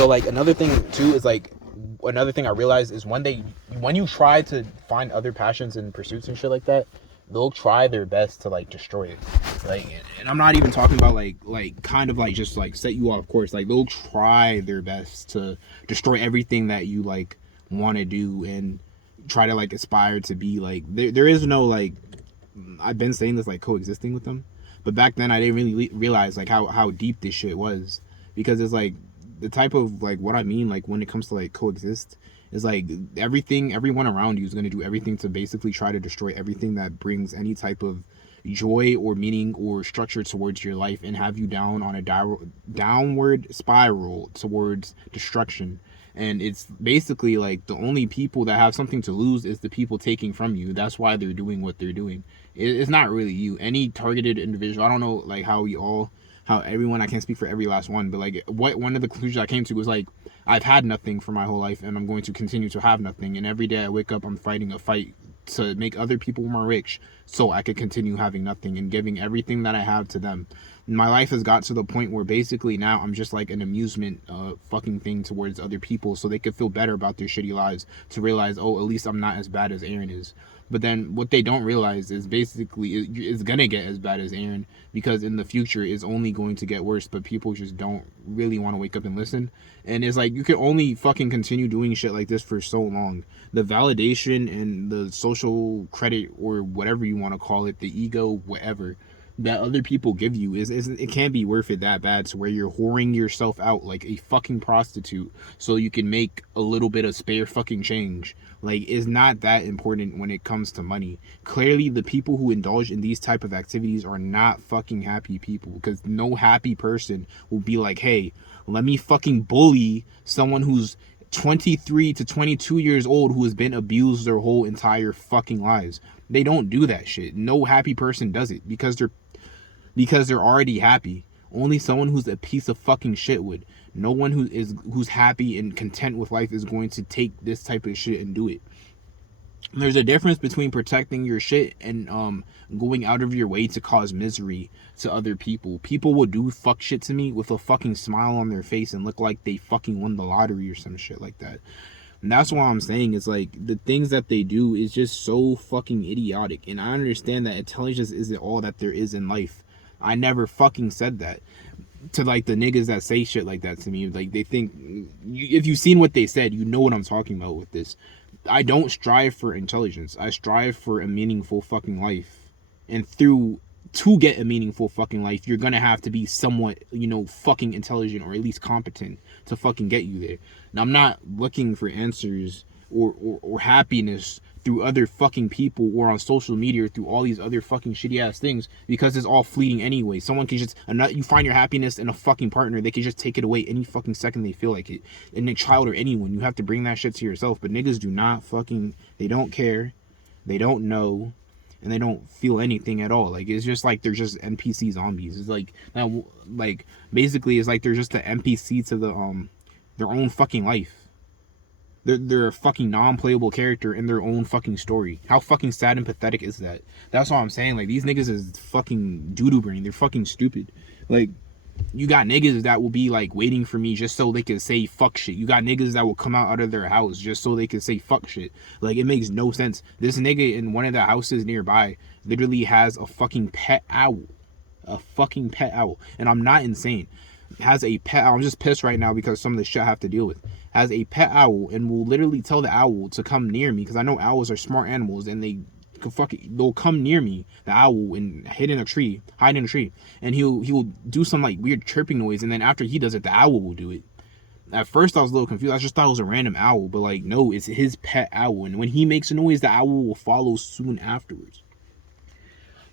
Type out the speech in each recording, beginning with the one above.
So like another thing too is like another thing I realized is when you try to find other passions and pursuits and shit like that, they'll try their best to like destroy it. Like, and I'm not even talking about like kind of like just like set you off course. Like they'll try their best to destroy everything that you like want to do and try to like aspire to be. Like there is no like, I've been saying this, like coexisting with them, but back then I didn't really realize like how deep this shit was, because it's like the type of like what I mean like when it comes to like coexist is like everyone around you is going to do everything to basically try to destroy everything that brings any type of joy or meaning or structure towards your life, and have you down on a downward spiral towards destruction. And it's basically like the only people that have something to lose is the people taking from you. That's why they're doing what they're doing. It's not really you. Any targeted individual, I don't know like how everyone, I can't speak for every last one, but like what one of the conclusions I came to was like, I've had nothing for my whole life and I'm going to continue to have nothing, and every day I wake up I'm fighting a fight to make other people more rich so I could continue having nothing and giving everything that I have to them. My life has got to the point where basically now I'm just like an amusement fucking thing towards other people so they could feel better about their shitty lives, to realize, oh, at least I'm not as bad as Aaron is. But then what they don't realize is basically it's gonna get as bad as Aaron, because in the future it's only going to get worse, but people just don't really want to wake up and listen. And it's like you can only fucking continue doing shit like this for so long. The validation and the social credit, or whatever you want to call it, the ego, whatever, that other people give you is it can't be worth it that bad to where you're whoring yourself out like a fucking prostitute so you can make a little bit of spare fucking change. Like, it's not that important when it comes to money. Clearly the people who indulge in these type of activities are not fucking happy people, because no happy person will be like, hey, let me fucking bully someone who's 23 to 22 years old who has been abused their whole entire fucking lives. They don't do that shit. No happy person does it because they're already happy. Only someone who's a piece of fucking shit would. No one who's happy and content with life is going to take this type of shit and do it. There's a difference between protecting your shit and going out of your way to cause misery to other people. People will do fuck shit to me with a fucking smile on their face and look like they fucking won the lottery or some shit like that. And that's why I'm saying it's like the things that they do is just so fucking idiotic. And I understand that intelligence isn't all that there is in life. I never fucking said that to like the niggas that say shit like that to me. Like, they think if you've seen what they said, you know what I'm talking about with this. I don't strive for intelligence. I strive for a meaningful fucking life. And to get a meaningful fucking life, you're gonna have to be somewhat, fucking intelligent, or at least competent to fucking get you there. Now, I'm not looking for answers or happiness through other fucking people or on social media or through all these other fucking shitty ass things, because it's all fleeting anyway. Someone can just, you find your happiness in a fucking partner, they can just take it away any fucking second they feel like it. And a child or anyone, you have to bring that shit to yourself. But niggas do not fucking, they don't care, they don't know, and they don't feel anything at all. Like, it's just like they're just NPC zombies. It's like, now, like, basically it's like they're just an NPC to the their own fucking life. They're a fucking non-playable character in their own fucking story. How fucking sad and pathetic is that? That's all I'm saying. Like, these niggas is fucking doo-doo brain. They're fucking stupid. Like, you got niggas that will be like waiting for me just so they can say fuck shit. You got niggas that will come out of their house just so they can say fuck shit. Like, it makes no sense. This nigga in one of the houses nearby literally has a fucking pet owl. A fucking pet owl. And I'm not insane. Has a pet owl. I'm just pissed right now because some of the shit I have to deal with. Has a pet owl and will literally tell the owl to come near me, because I know owls are smart animals and they'll come near me, the owl, and hide in a tree, and he'll do some like weird chirping noise, and then after he does it, the owl will do it. At first I was a little confused. I just thought it was a random owl, but like, no, it's his pet owl, and when he makes a noise, the owl will follow soon afterwards.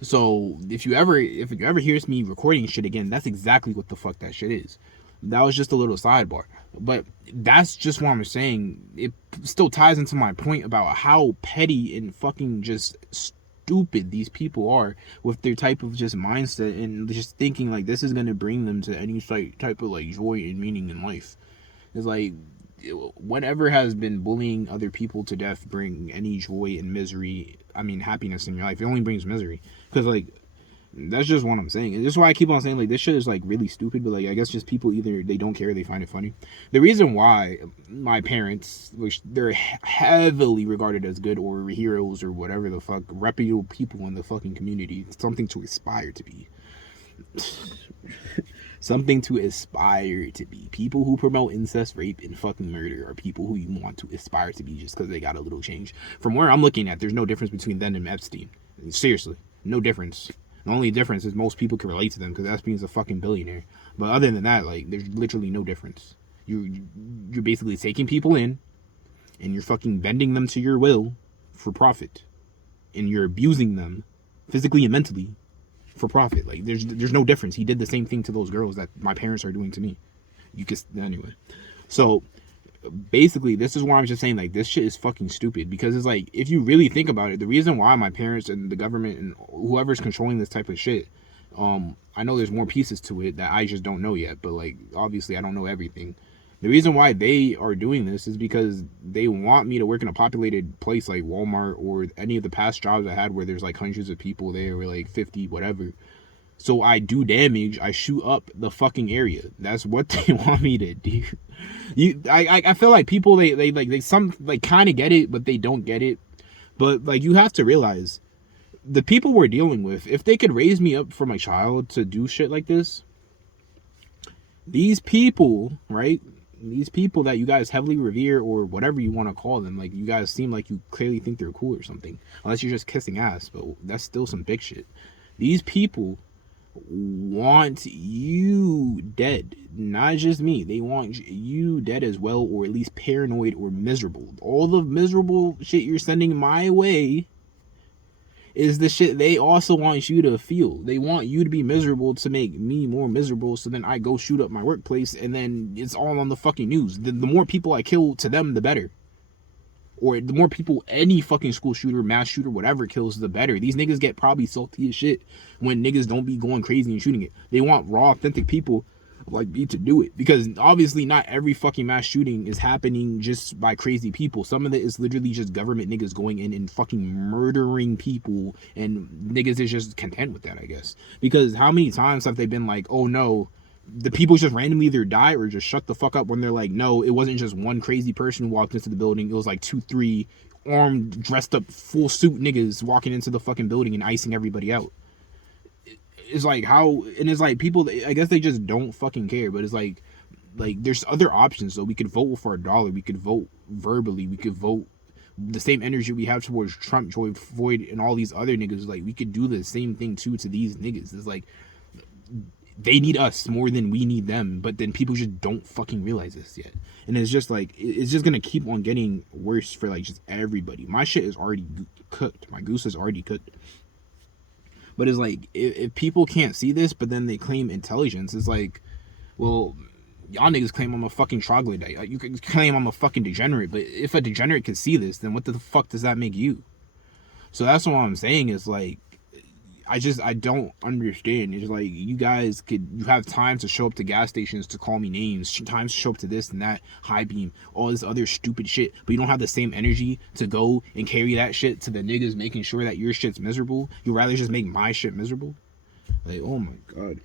So if you ever hears me recording shit again, that's exactly what the fuck that shit is. That was just a little sidebar, but that's just what I'm saying. It still ties into my point about how petty and fucking just stupid these people are with their type of just mindset, and just thinking like this is gonna bring them to any type of like joy and meaning in life. It's like, whatever has been bullying other people to death bring any joy and misery, happiness in your life? It only brings misery, because like, That's just what I'm saying. And this is why I keep on saying like this shit is like really stupid, but like I guess just people either they don't care or they find it funny. The reason why my parents, which they're heavily regarded as good or heroes or whatever the fuck, reputable people in the fucking community, something to aspire to be. Something to aspire to be. People who promote incest, rape, and fucking murder are people who you want to aspire to be just because they got a little change. From where I'm looking at, there's no difference between them and Epstein. Seriously, no difference. The only difference is most people can relate to them because Epstein's a fucking billionaire. But other than that, like, there's literally no difference. You're basically taking people in and you're fucking bending them to your will for profit. And you're abusing them physically and mentally for profit. Like, there's no difference. He did the same thing to those girls that my parents are doing to me. You can, anyway. So basically, this is why I'm just saying, like, this shit is fucking stupid, because it's like, if you really think about it, the reason why my parents and the government and whoever's controlling this type of shit, I know there's more pieces to it that I just don't know yet, but like, obviously I don't know everything. The reason why they are doing this is because they want me to work in a populated place like Walmart or any of the past jobs I had where there's like hundreds of people there, or like 50, whatever. So I do damage, I shoot up the fucking area. That's what they want me to do. I feel like people, they some like kind of get it, but they don't get it. But like, you have to realize the people we're dealing with, if they could raise me up from a child to do shit like this, these people, right? These people that you guys heavily revere or whatever you want to call them, like, you guys seem like you clearly think they're cool or something, unless you're just kissing ass, but that's still some big shit. These people want you dead, not just me. They want you dead as well, or at least paranoid or miserable. All the miserable shit you're sending my way is the shit they also want you to feel. They want you to be miserable to make me more miserable, so then I go shoot up my workplace and then it's all on the fucking news. The more people I kill to them, the better. Or the more people any fucking school shooter, mass shooter, whatever kills, the better. These niggas get probably salty as shit when niggas don't be going crazy and shooting it. They want raw, authentic people like me to do it, because obviously not every fucking mass shooting is happening just by crazy people. Some of it is literally just government niggas going in and fucking murdering people, and niggas is just content with that, I guess. Because how many times have they been like, oh no, the people just randomly either die or just shut the fuck up, when they're like, no, it wasn't just one crazy person who walked into the building, it was like 2, 3 armed, dressed up, full suit niggas walking into the fucking building and icing everybody out. It's like, how, and it's like, people, I guess they just don't fucking care. But it's like there's other options though. We could vote for a dollar, we could vote verbally, we could vote the same energy we have towards Trump, George Floyd, and all these other niggas. Like, we could do the same thing too to these niggas. It's like, they need us more than we need them, but then people just don't fucking realize this yet. And it's just like, it's just gonna keep on getting worse for like just everybody. My shit is already cooked, my goose is already cooked. But it's like, if people can't see this, but then they claim intelligence, it's like, well, y'all niggas claim I'm a fucking troglodyte. You can claim I'm a fucking degenerate, but if a degenerate can see this, then what the fuck does that make you? So that's what I'm saying, is like, I don't understand. It's like, you have time to show up to gas stations to call me names, times to show up to this and that, high beam, all this other stupid shit, but you don't have the same energy to go and carry that shit to the niggas making sure that your shit's miserable. You rather just make my shit miserable. Like, oh my god,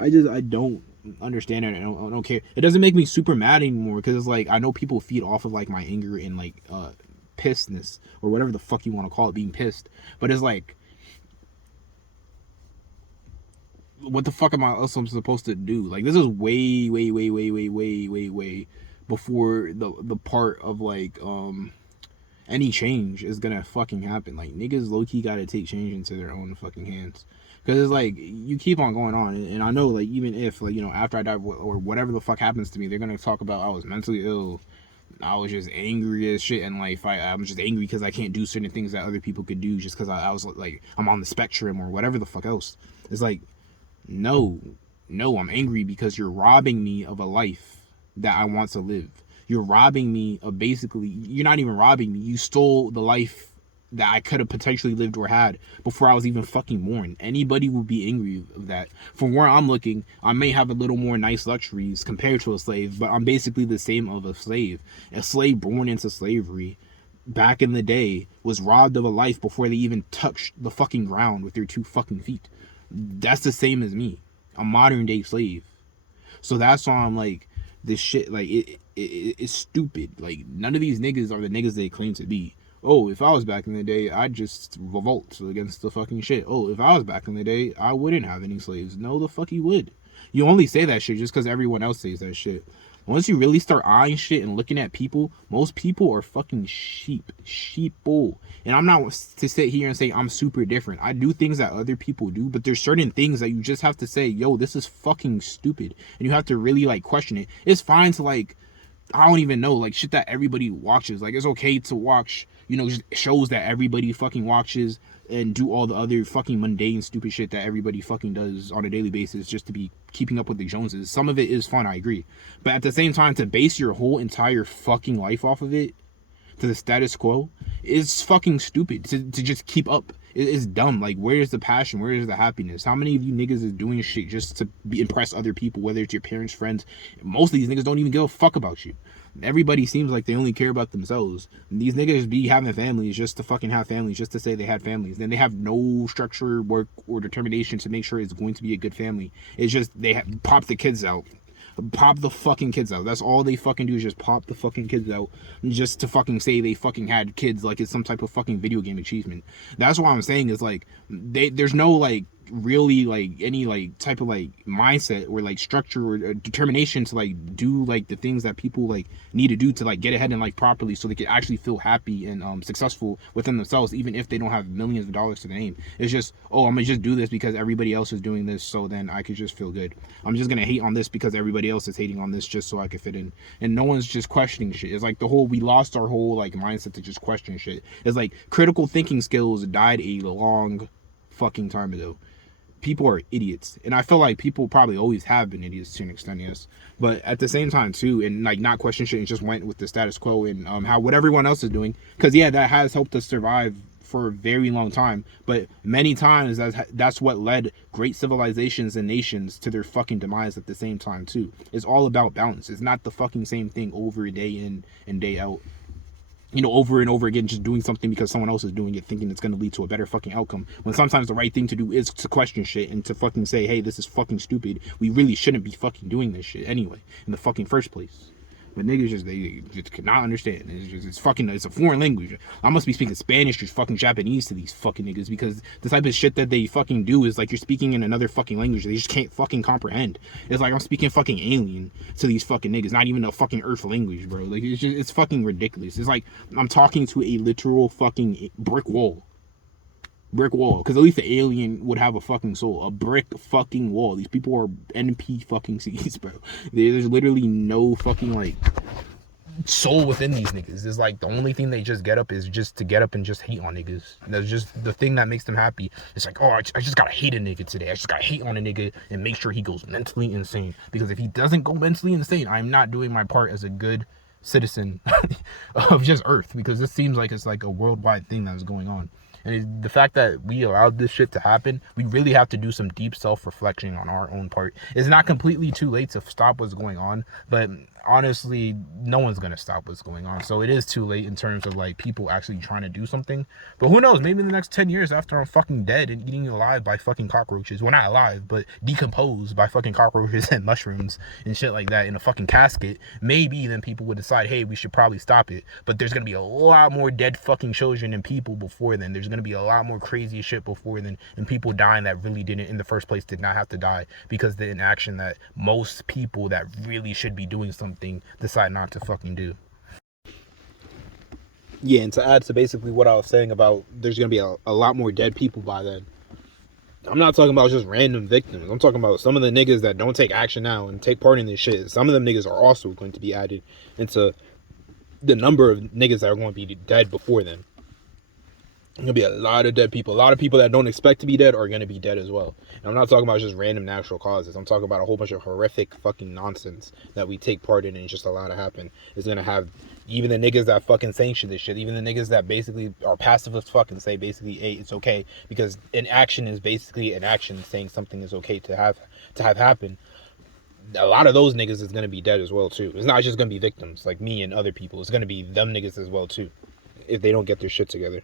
I don't understand it. I don't care. It doesn't make me super mad anymore, because it's like, I know people feed off of like my anger and like pissedness, or whatever the fuck you want to call it, being pissed. But it's like, what the fuck am I else I'm supposed to do? Like, this is way before the part of like any change is gonna fucking happen. Like, niggas low-key gotta take change into their own fucking hands, because it's like, you keep on going on, and I know, like, even if, like, you know, after I die or whatever the fuck happens to me, they're gonna talk about I was mentally ill, I was just angry as shit in life, I'm just angry because I can't do certain things that other people could do just because I was like, I'm on the spectrum or whatever the fuck else. It's like, no, I'm angry because you're robbing me of a life that I want to live. You're robbing me of, basically, you're not even robbing me, you stole the life that I could have potentially lived or had before I was even fucking born. Anybody would be angry of that. From where I'm looking, I may have a little more nice luxuries compared to a slave, but I'm basically the same of a slave. A slave born into slavery back in the day was robbed of a life before they even touched the fucking ground with their 2 fucking feet. That's the same as me. A modern day slave. So that's why I'm like, this shit, like, it's stupid. Like, none of these niggas are the niggas they claim to be. Oh, if I was back in the day, I'd just revolt against the fucking shit. Oh, if I was back in the day, I wouldn't have any slaves. No, the fuck you would. You only say that shit just because everyone else says that shit. Once you really start eyeing shit and looking at people, most people are fucking sheeple. And I'm not to sit here and say I'm super different. I do things that other people do, but there's certain things that you just have to say, yo, this is fucking stupid. And you have to really like question it. It's fine to like, I don't even know, like shit that everybody watches. Like it's okay to watch, you know, just shows that everybody fucking watches and do all the other fucking mundane stupid shit that everybody fucking does on a daily basis just to be keeping up with the Joneses. Some of it is fun, I agree. But at the same time, to base your whole entire fucking life off of it, to the status quo, is fucking stupid. To just keep up. It's dumb. Like, where's the passion? Where is the happiness? How many of you niggas is doing shit just to impress other people, whether it's your parents, friends? Most of these niggas don't even give a fuck about you. Everybody seems like they only care about themselves. These niggas be having families just to fucking have families, just to say they had families. Then they have no structure, work, or determination to make sure it's going to be a good family. It's just they pop the kids out. Pop the fucking kids out. That's all they fucking do is just pop the fucking kids out just to fucking say they fucking had kids like it's some type of fucking video game achievement. That's what I'm saying is like there's no like really like any like type of like mindset or like structure or determination to like do like the things that people like need to do to like get ahead in life properly so they can actually feel happy and successful within themselves, even if they don't have millions of dollars to their name. It's just, oh, I'm gonna just do this because everybody else is doing this, so then I could just feel good. I'm just gonna hate on this because everybody else is hating on this just so I could fit in. And no one's just questioning shit. It's like we lost our whole like mindset to just question shit. It's like critical thinking skills died a long fucking time ago. People are idiots, and I feel like people probably always have been idiots to an extent, yes, but at the same time too, and like not question shit and just went with the status quo and how what everyone else is doing, because yeah, that has helped us survive for a very long time, but many times that's what led great civilizations and nations to their fucking demise at the same time too. It's all about balance. It's not the fucking same thing over day in and day out, you know, over and over again, just doing something because someone else is doing it, thinking it's going to lead to a better fucking outcome. When sometimes the right thing to do is to question shit and to fucking say, hey, this is fucking stupid. We really shouldn't be fucking doing this shit anyway, in the fucking first place. But niggas just, they just cannot understand. It's a foreign language. I must be speaking Spanish or fucking Japanese to these fucking niggas because the type of shit that they fucking do is like you're speaking in another fucking language they just can't fucking comprehend. It's like I'm speaking fucking alien to these fucking niggas, not even a fucking earth language, bro. Like it's fucking ridiculous. It's like I'm talking to a literal fucking brick wall. Because at least the alien would have a fucking soul. A brick fucking wall. These people are NP fucking Cs, bro. There's literally no fucking like soul within these niggas. It's like the only thing they just get up is just to get up and just hate on niggas. And that's just the thing that makes them happy. It's like, oh, I just gotta hate a nigga today. I just gotta hate on a nigga and make sure he goes mentally insane. Because if he doesn't go mentally insane, I'm not doing my part as a good citizen of just Earth. Because this seems like it's like a worldwide thing that's going on. And the fact that we allowed this shit to happen, we really have to do some deep self-reflection on our own part. It's not completely too late to stop what's going on, but honestly, no one's gonna stop what's going on. So it is too late in terms of like people actually trying to do something. But who knows? Maybe in the next 10 years after I'm fucking dead and eating alive by fucking cockroaches. Well, not alive, but decomposed by fucking cockroaches and mushrooms and shit like that in a fucking casket. Maybe then people would decide, hey, we should probably stop it. But there's gonna be a lot more dead fucking children and people before then. There's gonna be a lot more crazy shit before then, and people dying that really didn't in the first place did not have to die because the inaction that most people that really should be doing something decide not to fucking do. Yeah, and to add to basically what I was saying about there's gonna be a lot more dead people by then. I'm not talking about just random victims. I'm talking about some of the niggas that don't take action now and take part in this shit. Some of them niggas are also going to be added into the number of niggas that are going to be dead before them. There's gonna be a lot of dead people. A lot of people that don't expect to be dead are gonna be dead as well. And I'm not talking about just random natural causes. I'm talking about a whole bunch of horrific fucking nonsense that we take part in and just allow to happen. It's gonna have even the niggas that fucking sanction this shit, even the niggas that basically are passive as fuck and say basically, hey, it's okay, because an action is basically an action saying something is okay to have happen. A lot of those niggas is gonna be dead as well too. It's not just gonna be victims like me and other people. It's gonna be them niggas as well too. if they don't get their shit together.